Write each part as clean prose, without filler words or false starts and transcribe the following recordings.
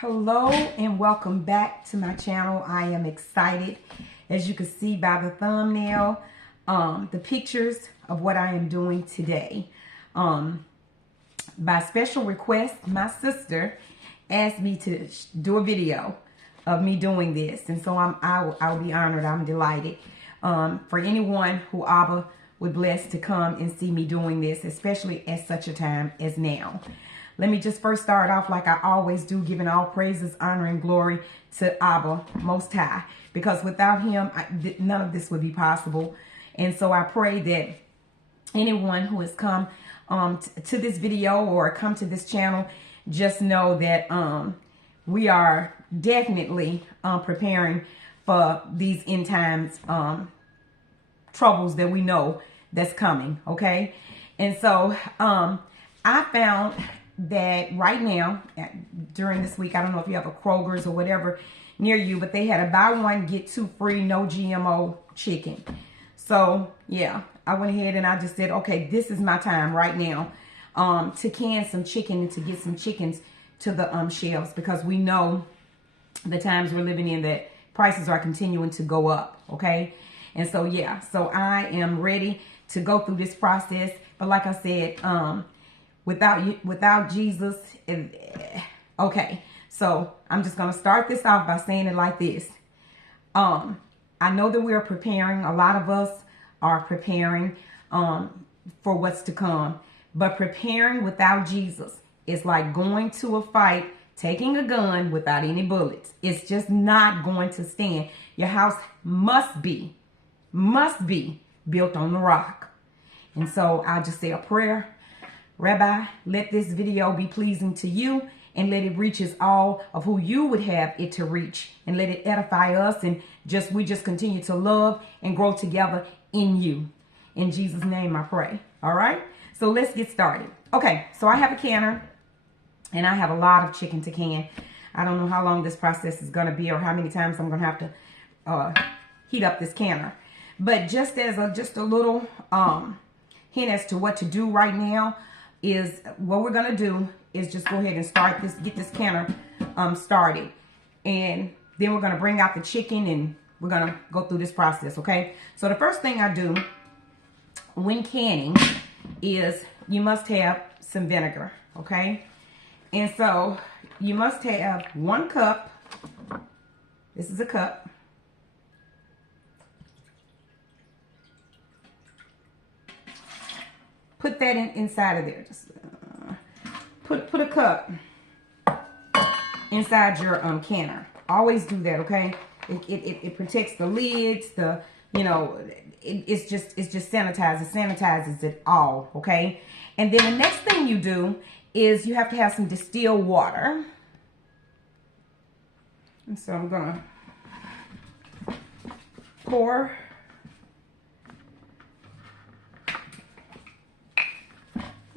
Hello and welcome back to my channel. I am excited, as you can see by the thumbnail, the pictures of what I am doing today. By special request, my sister asked me to do a video of me doing this, and so I'll be honored. I'm delighted for anyone who Abba would bless to come and see me doing this, especially at such a time as now. Let me just first start off like I always do, giving all praises, honor, and glory to Abba Most High. Because without him, none of this would be possible. And so I pray that anyone who has come to this video or come to this channel, just know that we are definitely preparing for these end times troubles that we know that's coming, okay? And so I found that right now, during this week, I don't know if you have a Kroger's or whatever near you, but they had a buy one, get two free, no GMO chicken. So, yeah, I went ahead and I just said, okay, this is my time right now to can some chicken and to get some chickens to the shelves, because we know the times we're living in that prices are continuing to go up, okay? And so, yeah, so I am ready to go through this process. But like I said, without Jesus, okay. So I'm just going to start this off by saying it like this. I know that we are preparing. A lot of us are preparing for what's to come. But preparing without Jesus is like going to a fight, taking a gun without any bullets. It's just not going to stand. Your house must be built on the rock. And so I'll just say a prayer. Rabbi, let this video be pleasing to you, and let it reach all of who you would have it to reach, and let it edify us, and we just continue to love and grow together in you. In Jesus' name I pray. All right, so let's get started. Okay, so I have a canner, and I have a lot of chicken to can. I don't know how long this process is going to be or how many times I'm going to have to heat up this canner. But just as a little hint as to what to do right now, is what we're going to do is just go ahead and get this canner started. And then we're going to bring out the chicken and we're going to go through this process, okay? So the first thing I do when canning is you must have some vinegar, okay? And so you must have 1 cup. This is a cup. Put that inside of there. Just put a cup inside your canner. Always do that, okay? It protects the lids. It's just sanitizes it all, okay? And then the next thing you do is you have to have some distilled water. And so I'm gonna pour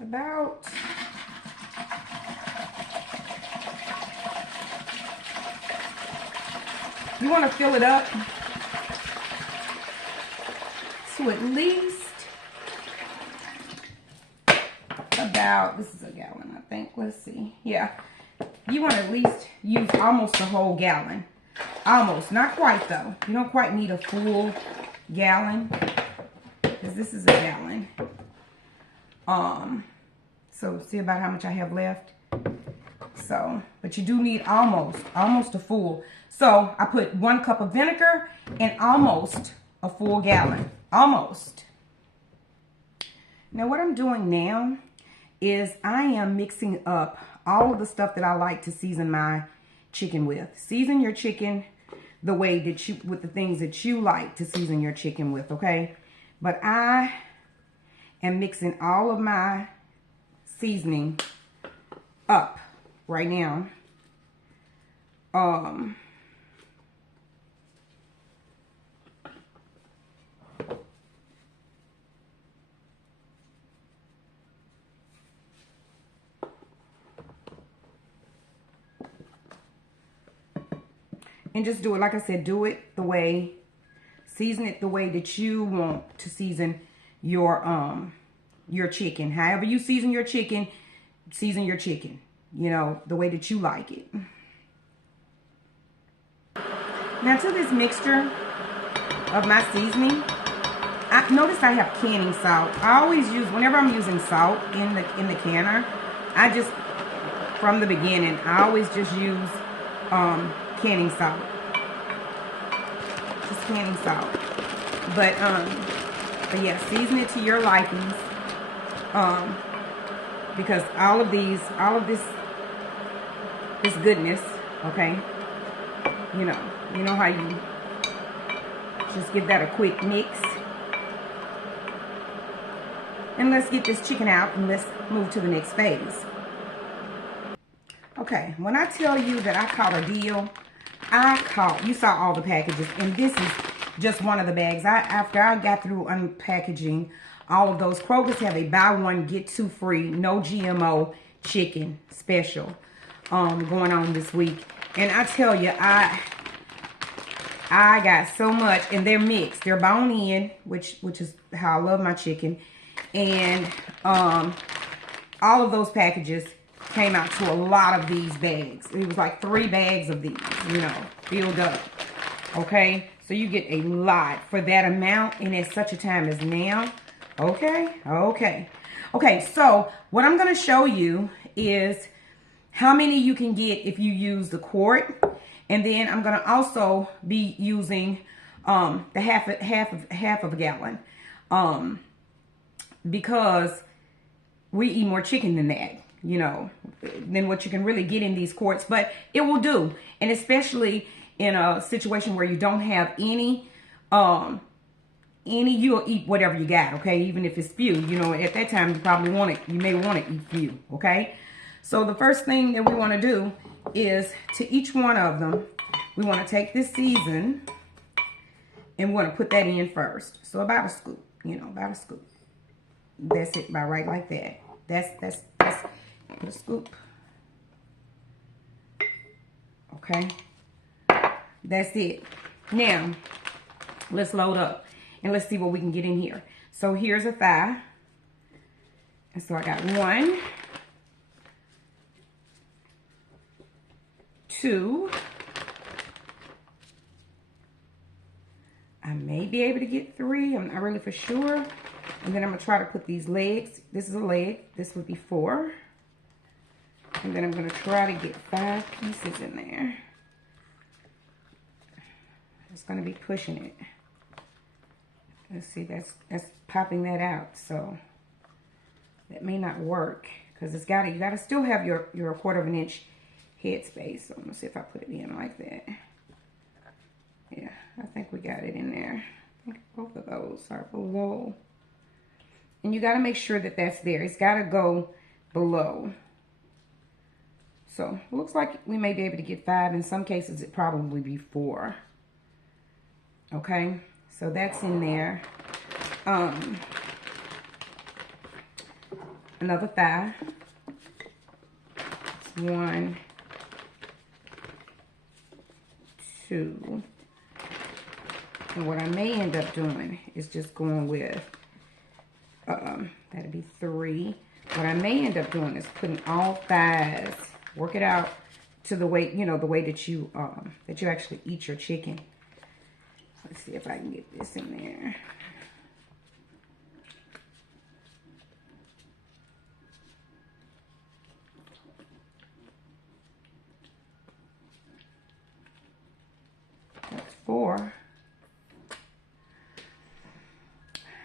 about you want to fill it up to at least about, this is a gallon, I think. Let's see. Yeah. You want to at least use almost a whole gallon. Almost. Not quite, though. You don't quite need a full gallon, because this is a gallon. So see about how much I have left. So, but you do need almost a full. So I put 1 cup of vinegar and almost a full gallon. Almost. Now what I'm doing now is I am mixing up all of the stuff that I like to season my chicken with. Season your chicken the way that with the things that you like to season your chicken with, okay? But I am mixing all of my seasoning up right now. And just do it, like I said, do it the way, season it the way that you want to season your chicken. However you season your chicken, you know, the way that you like it. Now to this mixture of my seasoning, I notice I have canning salt. I always use, whenever I'm using salt in the canner, I just, from the beginning, I always just use canning salt. Just canning salt. But yeah, season it to your likings. Because all of this goodness, okay, you know how you just give that a quick mix. And let's get this chicken out and let's move to the next phase. Okay, when I tell you that I caught a deal, you saw all the packages, and this is just one of the bags. After I got through unpackaging all of those, Kroger's have a buy one get two free, no GMO chicken special going on this week. And I tell you, I got so much, and they're mixed. They're bone in, which is how I love my chicken. And all of those packages came out to a lot of these bags. It was like 3 bags of these, filled up. Okay, so you get a lot for that amount, and at such a time as now. Okay. So what I'm going to show you is how many you can get if you use the quart, and then I'm going to also be using the half of a gallon, because we eat more chicken than that, than what you can really get in these quarts. But it will do, and especially in a situation where you don't have any, you'll eat whatever you got, okay? Even if it's few, at that time you may want to eat few, okay? So the first thing that we want to do is, to each one of them, we want to take this season and we want to put that in first. So about a scoop, about a scoop. That's it, about right like that. That's put a scoop. Okay. That's it. Now, let's load up and let's see what we can get in here. So here's a thigh. And so I got 1, 2. I may be able to get 3. I'm not really for sure. And then I'm going to try to put these legs. This is a leg. This would be 4. And then I'm going to try to get 5 pieces in there. It's going to be pushing it. Let's see, that's popping that out. So that may not work, because you got to still have your 1/4 inch head space. So I'm going to see if I put it in like that. Yeah, I think we got it in there. I think both of those are below. And you got to make sure that that's there. It's got to go below. So it looks like we may be able to get 5. In some cases, it probably be 4. Okay, so that's in there. Another thigh. 1, 2. And what I may end up doing is just going with, that'd be 3. What I may end up doing is putting all thighs, work it out to the way, the way that you actually eat your chicken. Let's see if I can get this in there. That's 4.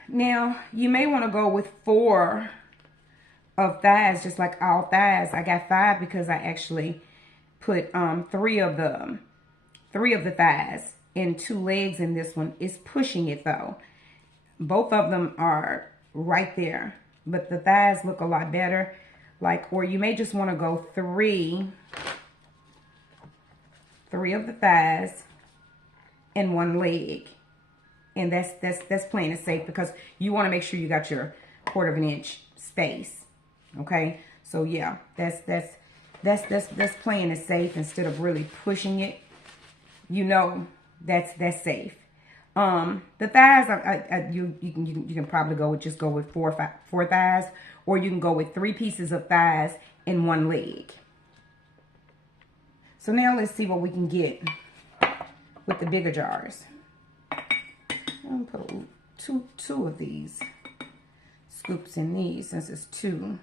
Now, you may want to go with 4 of thighs, just like all thighs. I got 5 because I actually put 3 of the thighs and 2 legs in this one. Is pushing it though. Both of them are right there, but the thighs look a lot better. Or you may just want to go 3 of the thighs and 1 leg. And that's playing it safe, because you want to make sure you got your 1/4 inch space. Okay, so yeah, that's playing it safe instead of really pushing it. That's safe. The thighs, you can probably go with 4 thighs, or you can go with 3 pieces of thighs and 1 leg. So now let's see what we can get with the bigger jars. I'm gonna put two of these scoops in these since it's 2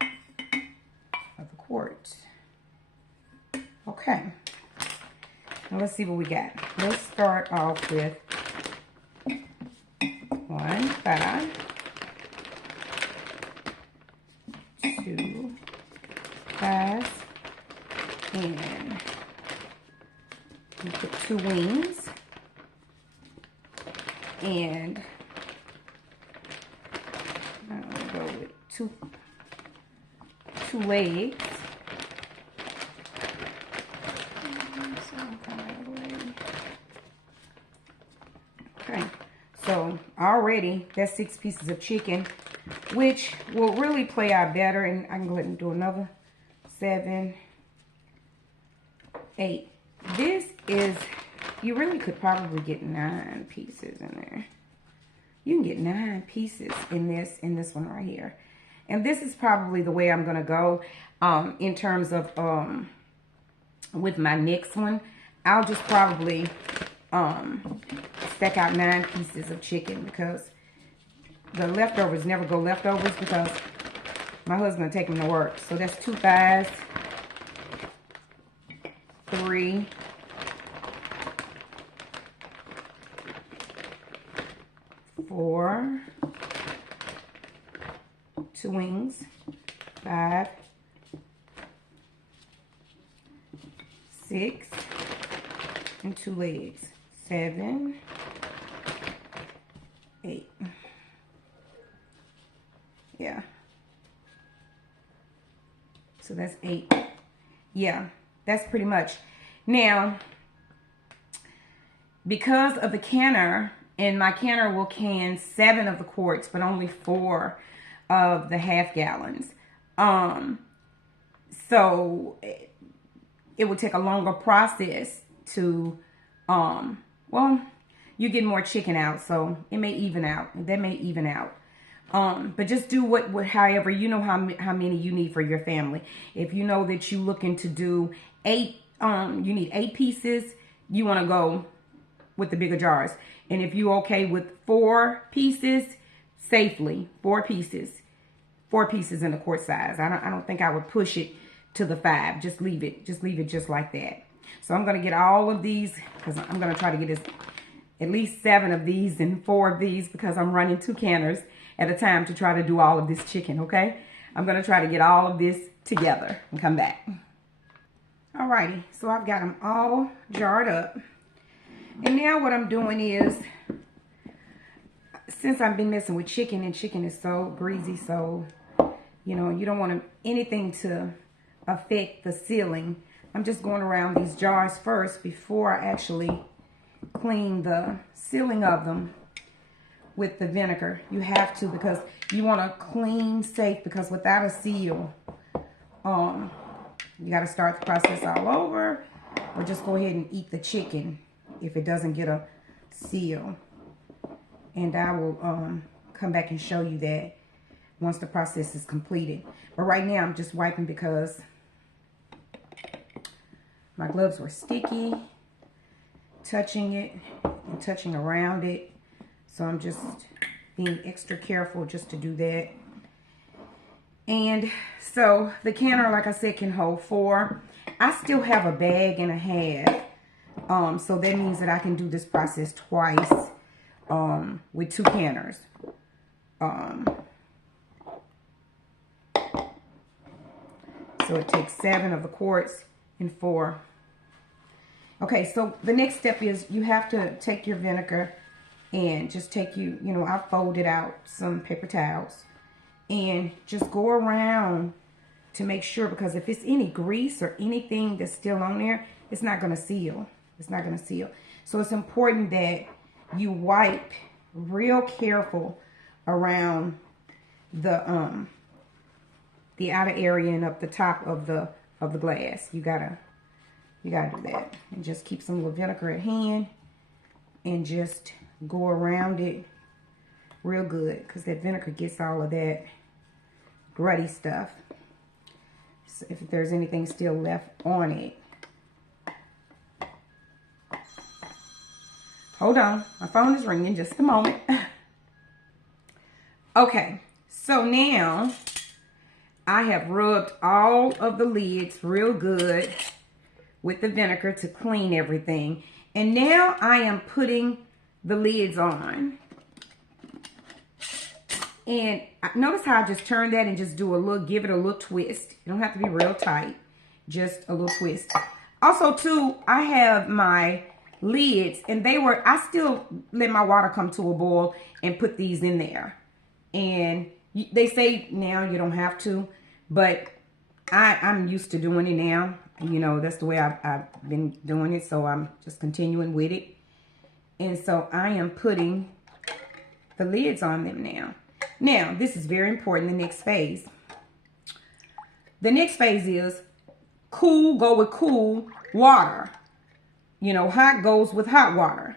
of the quarts. Okay. Now let's see what we got. Let's start off with 1 5, 2 5, and we put 2 wings, and I'm gonna go with two legs. Okay, so already that's 6 pieces of chicken, which will really play out better. And I can go ahead and do another 7, 8. This is, you really could probably get 9 pieces in there. You can get 9 pieces in this one right here. And this is probably the way I'm gonna go in terms of with my next one. I'll just probably stack out 9 pieces of chicken, because the leftovers never go leftovers, because my husband take them to work. So that's 2 5s, 3, 4, 2 wings, 5, 6, and 2 legs, 7, 8. Yeah. So that's 8. Yeah, that's pretty much. Now, because of the canner, and my canner will can 7 of the quarts, but only 4 of the half gallons. So it would take a longer process to, well, you get more chicken out, so it may even out. That may even out. But just do however, you know how many you need for your family. If you know that you're looking to do 8, you need 8 pieces, you want to go with the bigger jars. And if you're okay with 4 pieces, safely 4 pieces in the quart size. I don't think I would push it to the 5. Just leave it just like that. So I'm gonna get all of these, because I'm gonna try to get at least 7 of these and 4 of these, because I'm running 2 canners at a time to try to do all of this chicken. Okay, I'm gonna try to get all of this together and come back. Alrighty, so I've got them all jarred up. And now what I'm doing is, since I've been messing with chicken, and chicken is so greasy, so, you know, you don't want anything to affect the sealing. I'm just going around these jars first before I actually clean the sealing of them with the vinegar. You have to, because you want to clean safe, because without a seal, you got to start the process all over, or just go ahead and eat the chicken if it doesn't get a seal. And I will come back and show you that once the process is completed. But right now I'm just wiping, because my gloves were sticky, touching it and touching around it. So I'm just being extra careful just to do that. And so the canner, like I said, can hold 4. I still have a bag and a half. So that means that I can do this process twice with 2 canners. So it takes 7 of the quarts and 4. Okay, so the next step is you have to take your vinegar and just take I folded out some paper towels and just go around to make sure, because if it's any grease or anything that's still on there, it's not going to seal. It's not going to seal. So it's important that you wipe real careful around the outer area and up the top of the glass. You gotta do that, and just keep some little vinegar at hand and just go around it real good, because that vinegar gets all of that grutty stuff. So if there's anything still left on it. Hold on. My phone is ringing. Just a moment. Okay. So now I have rubbed all of the lids real good with the vinegar to clean everything. And now I am putting the lids on. And notice how I just turn that and just do a little, give it a little twist. You don't have to be real tight, just a little twist. Also too, I have my lids and I still let my water come to a boil and put these in there. And they say now you don't have to, but I'm used to doing it now. You know, that's the way I've been doing it. So I'm just continuing with it. And so I am putting the lids on them now. Now, this is very important, the next phase. The next phase is cool, go with cool water. You know, hot goes with hot water.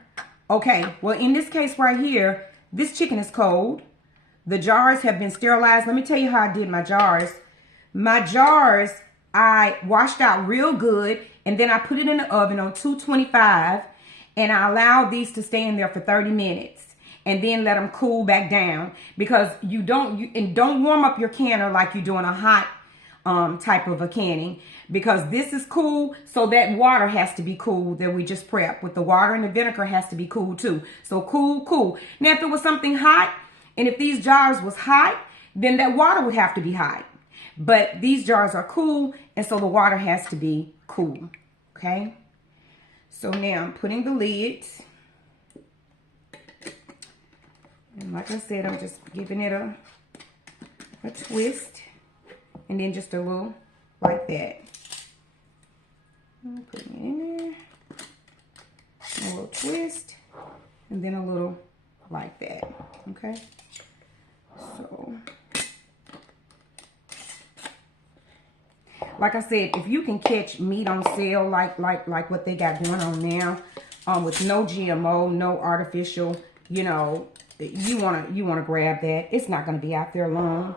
Okay, well, in this case right here, this chicken is cold. The jars have been sterilized. Let me tell you how I did my jars. My jars, I washed out real good, and then I put it in the oven on 225, and I allowed these to stay in there for 30 minutes. And then let them cool back down, because don't warm up your canner like you're doing a hot type of a canning, because this is cool, so that water has to be cool that we just prep with the water, and the vinegar has to be cool too. So cool. Now if it was something hot, and if these jars was hot, then that water would have to be hot. But these jars are cool, and so the water has to be cool. Okay, so now I'm putting the lids. And like I said, I'm just giving it a twist. And then just a little like that. I'm putting it in there. A little twist. And then a little like that. Okay? So, like I said, if you can catch meat on sale like what they got going on now, with no GMO, no artificial, you know, you wanna grab that. It's not gonna be out there long.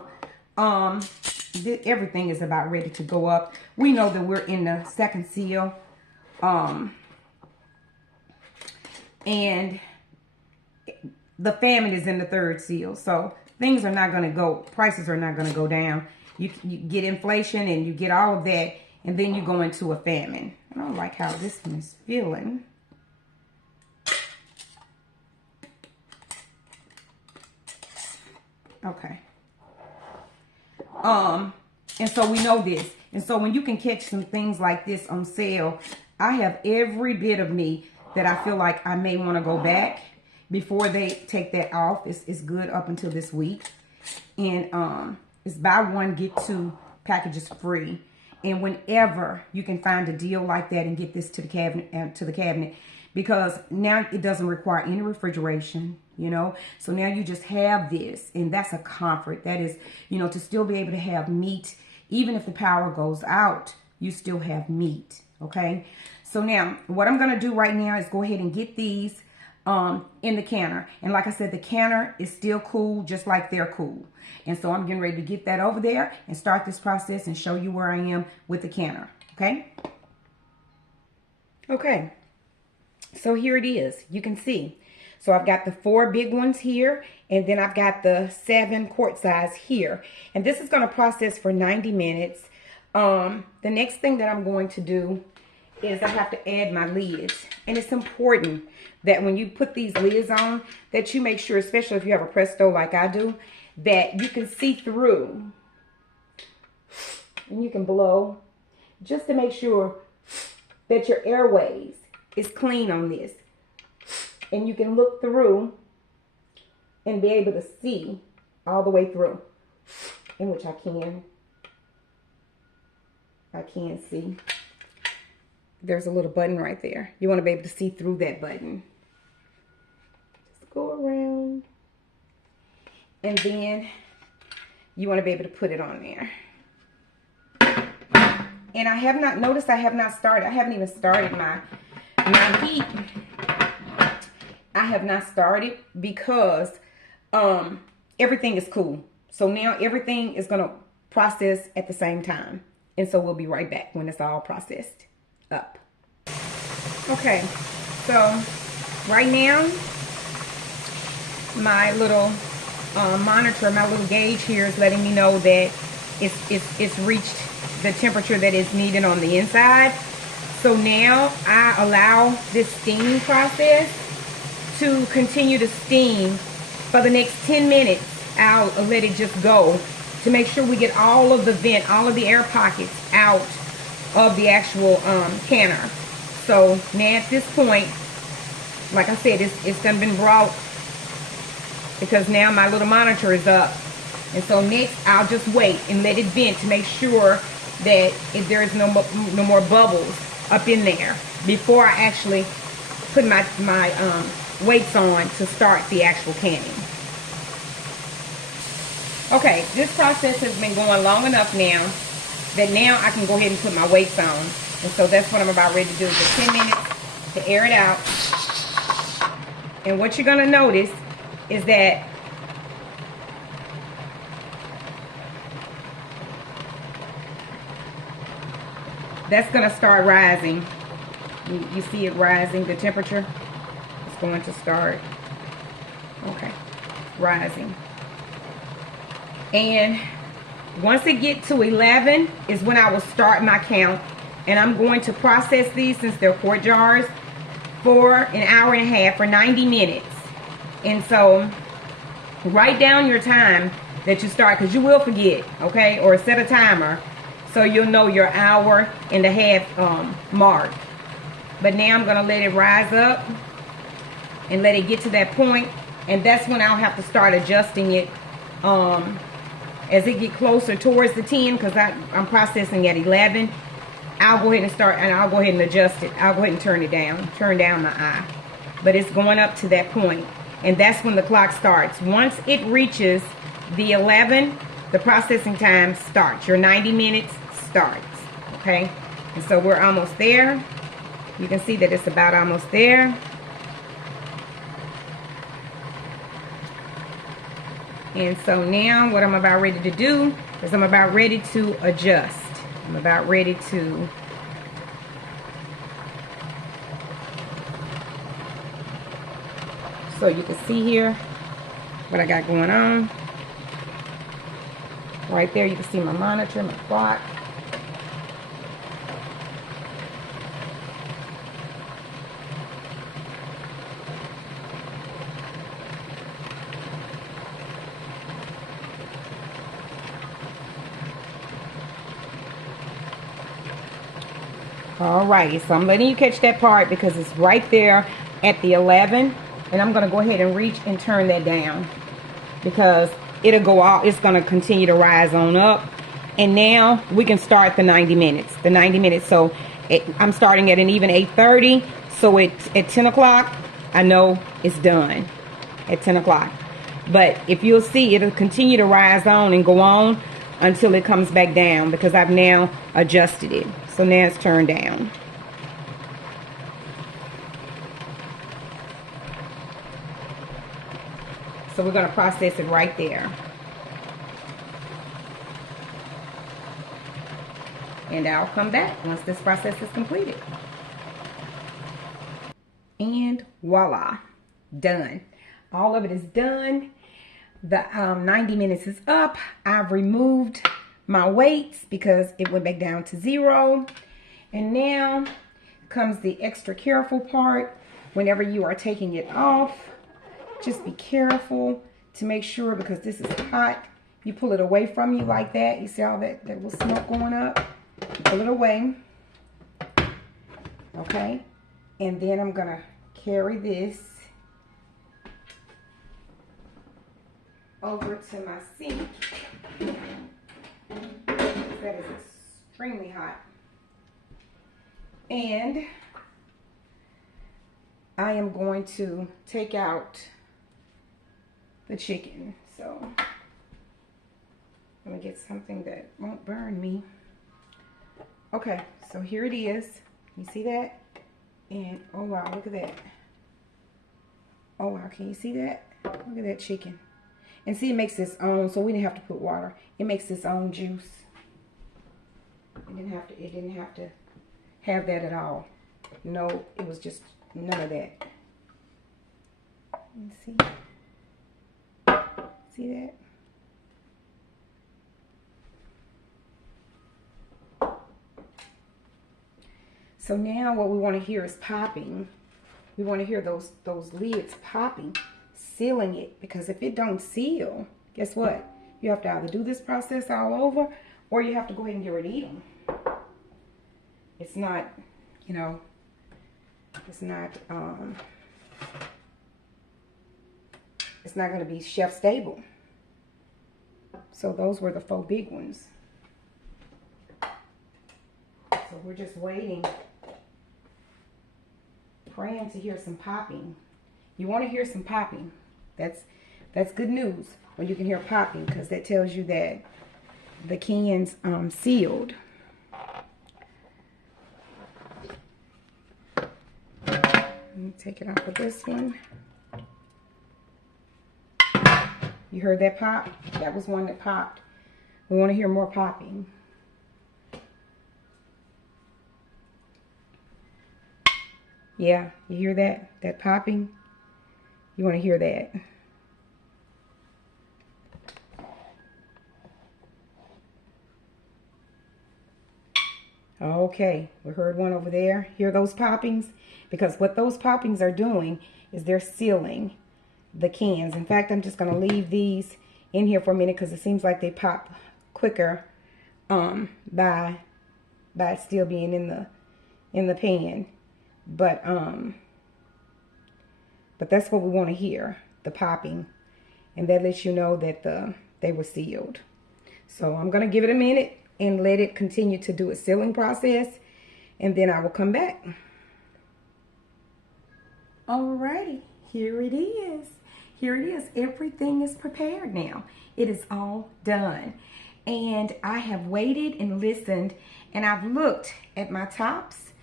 Everything is about ready to go up. We know that we're in the second seal, and the famine is in the third seal. So things are not gonna go. Prices are not gonna go down. You get inflation and you get all of that, and then you go into a famine. I don't like how this one is feeling. Okay. And so we know this. And so when you can catch some things like this on sale, I have every bit of me that I feel like I may want to go back before they take that off. It's good up until this week. And it's buy one, get two packages free. And whenever you can find a deal like that and get this to the cabinet, because now it doesn't require any refrigeration, you know. So now you just have this, and that's a comfort. That is, you know, to still be able to have meat, even if the power goes out, you still have meat, okay? So now, what I'm gonna do right now is go ahead and get these in the canner. And like I said, the canner is still cool, just like they're cool. And so I'm getting ready to get that over there and start this process and show you where I am with the canner, okay? Okay. So here it is. You can see. So I've got the 4 big ones here, and then I've got the 7 quart size here. And this is going to process for 90 minutes. The next thing that I'm going to do is I have to add my lids. And it's important that when you put these lids on, that you make sure, especially if you have a Presto like I do, that you can see through. And you can blow, just to make sure that your airways is clean on this, and you can look through and be able to see all the way through, in which I can see. There's a little button right there. You want to be able to see through that button. Just go around, and then you want to be able to put it on there. And I have not noticed, I haven't even started my heat. I have not started because everything is cool. So now everything is going to process at the same time. And so we'll be right back when it's all processed up. Okay, so right now, my little monitor, my little gauge here is letting me know that it's reached the temperature that is needed on the inside. So now I allow this steaming process to continue to steam for the next 10 minutes. I'll let it just go to make sure we get all of the vent, all of the air pockets out of the actual canner. So now at this point, like I said, it's done been brought, because now my little monitor is up. And so next I'll just wait and let it vent to make sure that if there is no more bubbles up in there before I actually put my weights on to start the actual canning. Okay, this process has been going long enough now that now I can go ahead and put my weights on. And so that's what I'm about ready to do, for 10 minutes to air it out. And what you're gonna notice is that that's gonna start rising. You see it rising, the temperature? It's going to start, okay, rising. And once it gets to 11 is when I will start my count. And I'm going to process these, since they're quart jars, for an hour and a half, for 90 minutes. And so write down your time that you start, because you will forget, okay? Or set a timer so you'll know your hour and a half mark. But now I'm going to let it rise up and let it get to that point. And that's when I'll have to start adjusting it as it get closer towards the 10, because I'm processing at 11. I'll go ahead and start, and I'll go ahead and adjust it. I'll go ahead and turn down my eye. But it's going up to that point, and that's when the clock starts. Once it reaches the 11, the processing time starts. Your 90 minutes starts, okay? And so we're almost there. You can see that it's about almost there. And so now what I'm about ready to do is I'm about ready to adjust. I'm about ready to so you can see here what I got going on. Right there you can see my monitor, my clock. Alright, so I'm letting you catch that part because it's right there at the 11, and I'm going to go ahead and reach and turn that down because it'll go out. It's going to continue to rise on up, and now we can start the 90 minutes. The 90 minutes. So I'm starting at an even 8:30. So at 10 o'clock, I know it's done at 10 o'clock. But if you'll see, it'll continue to rise on and go on until it comes back down because I've now adjusted it. So now it's turned down. So we're going to process it right there. And I'll come back once this process is completed. And voila, done. All of it is done. The 90 minutes is up. I've removed my weights because it went back down to 0. And now comes the extra careful part. Whenever you are taking it off, just be careful to make sure, because this is hot, you pull it away from you like that. You see all that little smoke going up? You pull it away. Okay? And then I'm going to carry this over to my sink. That is extremely hot. And I am going to take out the chicken. So let me get something that won't burn me. Okay, so here it is. You see that? And oh wow, look at that. Oh wow, can you see that? Look at that chicken. And see, it makes its own, so we didn't have to put water. It makes its own juice. It didn't have to have that at all. No, it was just none of that. Let's see. See that? So now what we want to hear is popping. We want to hear those lids popping, sealing it. Because if it don't seal, guess what? You have to either do this process all over, or you have to go ahead and get ready to eat them. It's not, you know, it's not going to be chef stable. So those were the 4 big ones. So we're just waiting, praying to hear some popping. You want to hear some popping. That's good news when you can hear popping, because that tells you that the can's sealed. Let me take it off of this one. You heard that pop? That was one that popped. We want to hear more popping. Yeah, you hear that? That popping? You want to hear that. Okay, we heard one over there. Hear those poppings? Because what those poppings are doing is they're sealing the cans. In fact, I'm just going to leave these in here for a minute because it seems like they pop quicker by it still being in the pan. But that's what we want to hear, the popping, and that lets you know that they were sealed. So I'm going to give it a minute and let it continue to do its sealing process, and then I will come back. Alrighty, here it is. Here it is. Everything is prepared now. It is all done. And I have waited and listened, and I've looked at my tops,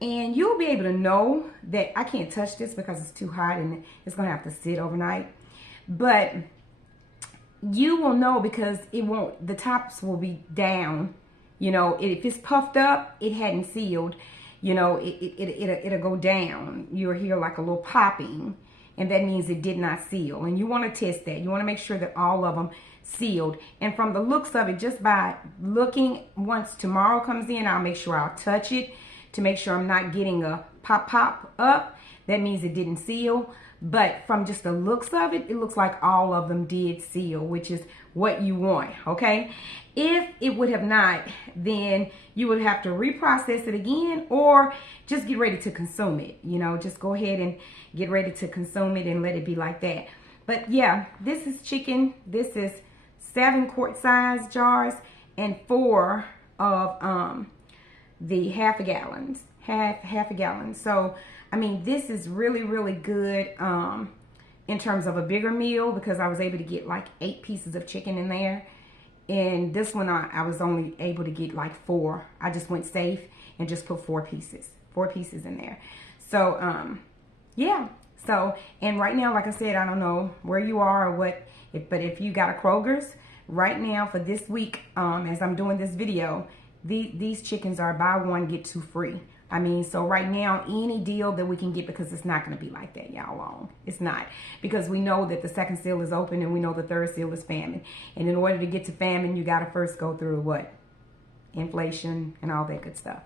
and you'll be able to know that I can't touch this because it's too hot and it's going to have to sit overnight. But you will know because the tops will be down. You know, if it's puffed up, it hadn't sealed. You know, it'll go down. You'll hear like a little popping, and that means it did not seal. And you want to test that. You want to make sure that all of them sealed. And from the looks of it, just by looking, once tomorrow comes in, I'll make sure I'll touch it to make sure I'm not getting a pop up. That means it didn't seal. But from just the looks of it, it looks like all of them did seal, which is what you want, okay? If it would have not, then you would have to reprocess it again, or just get ready to consume it. You know, just go ahead and get ready to consume it and let it be like that. But yeah, this is chicken. This is 7 quart size jars and 4 of the half a gallon. So I mean, this is really good in terms of a bigger meal, because I was able to get like 8 pieces of chicken in there. And this one I was only able to get like 4. I just went safe and just put 4 pieces in there. So yeah. So, and right now, like I said, I don't know where you are or what, but if you got a Kroger's right now for this week, as I'm doing this video, these chickens are buy one get 2 free. I mean, so right now, any deal that we can get, because it's not going to be like that, y'all, long. It's not. Because we know that the second seal is open, and we know the third seal is famine. And in order to get to famine, you got to first go through what? Inflation and all that good stuff.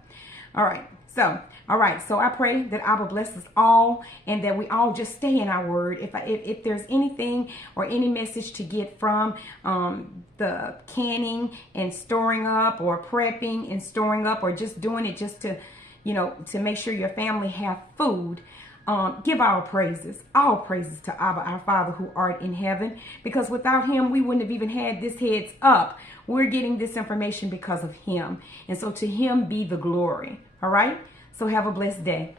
All right. So I pray that Abba bless us all, and that we all just stay in our word. If there's anything or any message to get from the canning and storing up, or prepping and storing up, or just doing it just to, you know, to make sure your family have food, give all praises to Abba, our Father who art in heaven, because without him, we wouldn't have even had this heads up. We're getting this information because of him. And so to him be the glory. All right. So have a blessed day.